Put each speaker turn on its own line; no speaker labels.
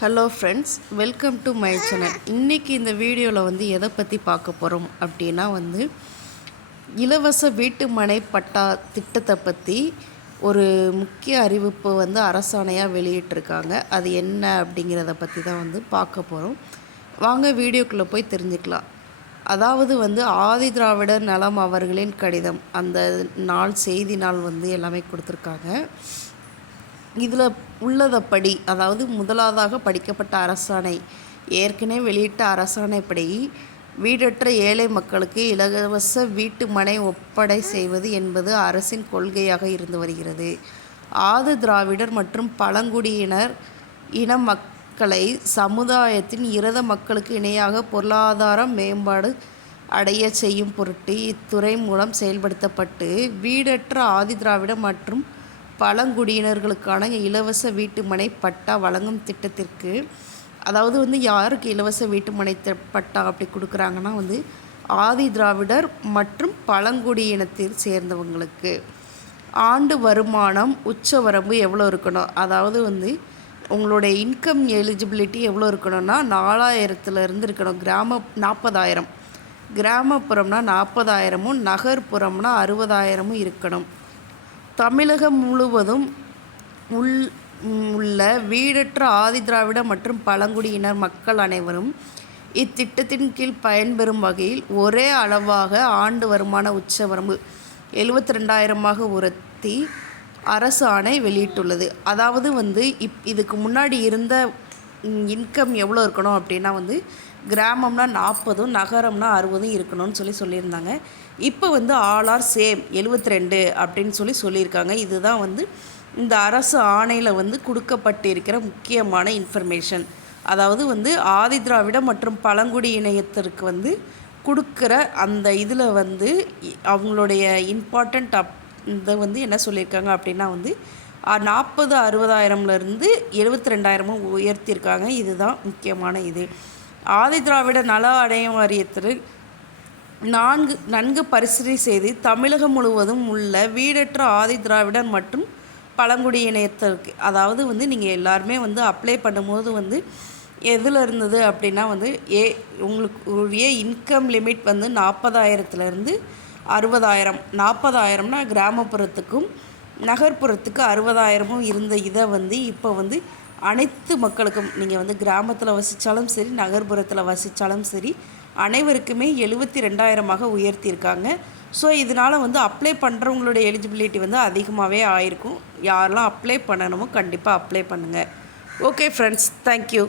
Hello friends welcome to my channel இன்றைக்கி இந்த வீடியோவில் வந்து எதை பற்றி பார்க்க போகிறோம் அப்படின்னா வந்து இலவச வீட்டு மனை பட்டா திட்டத்தை பற்றி ஒரு முக்கிய அறிவிப்பு வந்து அரசாணையாக வெளியிட்டிருக்காங்க. அது என்ன அப்படிங்கிறத பற்றி தான் வந்து பார்க்க போகிறோம் வாங்க வீடியோக்குள்ளே போய் தெரிஞ்சுக்கலாம். அதாவது வந்து ஆதி திராவிடர் நலம் அவர்களின் கடிதம் அந்த நாள் செய்தி நாள் வந்து எல்லாமே கொடுத்துருக்காங்க. இதில் உள்ளதப்படி அதாவது முதலாவதாக படிக்கப்பட்ட அரசாணை ஏற்கனவே வெளியிட்ட அரசாணைப்படி வீடற்ற ஏழை மக்களுக்கு இலவச வீட்டு மனை ஒப்படை செய்வது என்பது அரசின் கொள்கையாக இருந்து வருகிறது. ஆது திராவிடர் மற்றும் பழங்குடியினர் இன மக்களை சமுதாயத்தின் இரத மக்களுக்கு இணையாக பொருளாதார மேம்பாடு அடைய செய்யும் பொருட்டு இத்துறை மூலம் செயல்படுத்தப்பட்டு வீடற்ற ஆதி திராவிட மற்றும் பழங்குடியினர்களுக்கான இலவச வீட்டுமனை பட்டா வழங்கும் திட்டத்திற்கு அதாவது வந்து யாருக்கு இலவச வீட்டுமனை பட்டா அப்படி கொடுக்குறாங்கன்னா வந்து ஆதி திராவிடர் மற்றும் பழங்குடியினத்தில் சேர்ந்தவங்களுக்கு. ஆண்டு வருமானம் உச்சவரம்பு எவ்வளோ இருக்கணும்? அதாவது வந்து உங்களுடைய இன்கம் எலிஜிபிலிட்டி எவ்வளோ இருக்கணும்னா நாலாயிரத்துலேருந்து இருக்கணும். கிராம நாற்பதாயிரம். கிராமப்புறம்னா நாற்பதாயிரமும் நகர்ப்புறம்னா அறுபதாயிரமும் இருக்கணும். தமிழகம் முழுவதும் உள் உள்ள வீடற்ற ஆதிதிராவிட மற்றும் பழங்குடியினர் மக்கள் அனைவரும் இத்திட்டத்தின் கீழ் பயன்பெறும் வகையில் ஒரே அளவாக ஆண்டு வருமான உச்சவரம்பு எழுபத்தி ரெண்டாயிரமாக உரத்தி அரசு ஆணை வெளியிட்டுள்ளது. அதாவது வந்து இப் இதுக்கு முன்னாடி இருந்த இன்கம் எவ்வளோ இருக்கணும் அப்படின்னா வந்து கிராமம்னா நாற்பதும் நகரம்னா அறுபதும் இருக்கணும்னு சொல்லி சொல்லியிருந்தாங்க. இப்போ வந்து ஆல் ஆர் சேம் எழுபத்தி ரெண்டு அப்படின்னு சொல்லி சொல்லியிருக்காங்க. இதுதான் வந்து இந்த அரசு ஆணையில் வந்து கொடுக்கப்பட்டிருக்கிற முக்கியமான இன்ஃபர்மேஷன் அதாவது வந்து ஆதி திராவிட மற்றும் பழங்குடி இணையத்திற்கு வந்து கொடுக்குற அந்த இதில் வந்து அவங்களுடைய இம்பார்ட்டண்ட் அப் இதை வந்து என்ன சொல்லியிருக்காங்க அப்படின்னா வந்து நாற்பது அறுபதாயிரம்லேருந்து எழுபத்தி ரெண்டாயிரமும் உயர்த்தியிருக்காங்க. இதுதான் முக்கியமான இது. ஆதி திராவிட நல அடைய வாரியத்தில் நான்கு நன்கு பரிசீலனை செய்து தமிழகம் முழுவதும் உள்ள வீடற்ற ஆதி திராவிடர் மற்றும் பழங்குடியினத்திற்கு அதாவது வந்து நீங்கள் எல்லாருமே வந்து அப்ளை பண்ணும்போது வந்து எதில் இருந்தது அப்படின்னா வந்து ஏ உங்களுக்கு உரிய இன்கம் லிமிட் வந்து நாற்பதாயிரத்துலேருந்து அறுபதாயிரம் நாற்பதாயிரம்னா கிராமப்புறத்துக்கும் நகர்ப்புறத்துக்கு அறுபதாயிரமும் இருந்த இதை வந்து இப்போ வந்து அனைத்து மக்களுக்கும் நீங்கள் வந்து கிராமத்தில் வசித்தாலும் சரி நகர்ப்புறத்தில் வசித்தாலும் சரி அனைவருக்குமே எழுபத்தி ரெண்டாயிரமாக உயர்த்தியிருக்காங்க. ஸோ இதனால் வந்து அப்ளை பண்ணுறவங்களுடைய எலிஜிபிலிட்டி வந்து அதிகமாகவே ஆயிருக்கும். யாரெல்லாம் அப்ளை பண்ணணுமோ கண்டிப்பாக அப்ளை பண்ணுங்கள் ஓகே ஃப்ரெண்ட்ஸ் தேங்க்யூ